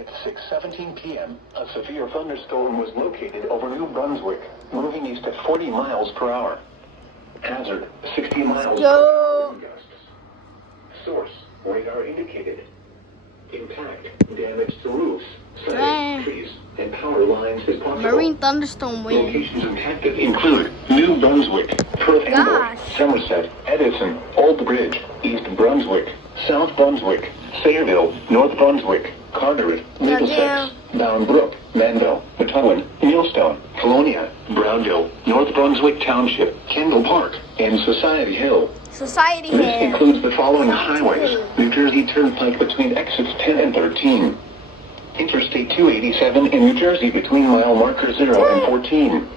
At 6:17 p.m., a severe thunderstorm was located over New Brunswick, moving east at 40 miles per hour. Hazard, 60 miles per hour wind gusts. Source, radar indicated. Impact, damage to roofs, siding, trees, and power lines is possible. Marine thunderstorm wind. Locations impacted include New Brunswick, Perth Amboy, Somerset, Edison, Old Bridge, East Brunswick, South Brunswick, Sayreville, North Brunswick, Carteret, Middlesex, Boundbrook, Manville, Methuen, Millstone, Colonia, Brownville, North Brunswick Township, Kendall Park, and Society Hill. This includes the following highways: New Jersey Turnpike between exits 10 and 13. Interstate 287 in New Jersey between mile markers 0 and 14.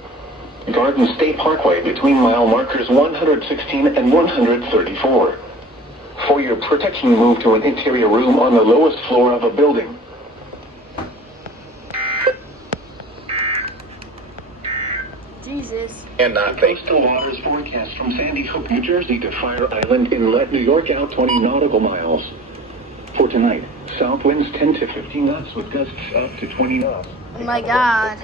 Garden State Parkway between mile markers 116 and 134. For your protection, move to an interior room on the lowest floor of a building. Jesus. And not coastal waters forecast from Sandy Hook, New Jersey to Fire Island Inlet, New York out 20 nautical miles. For tonight, south winds 10 to 15 knots with gusts up to 20 knots. Oh my God.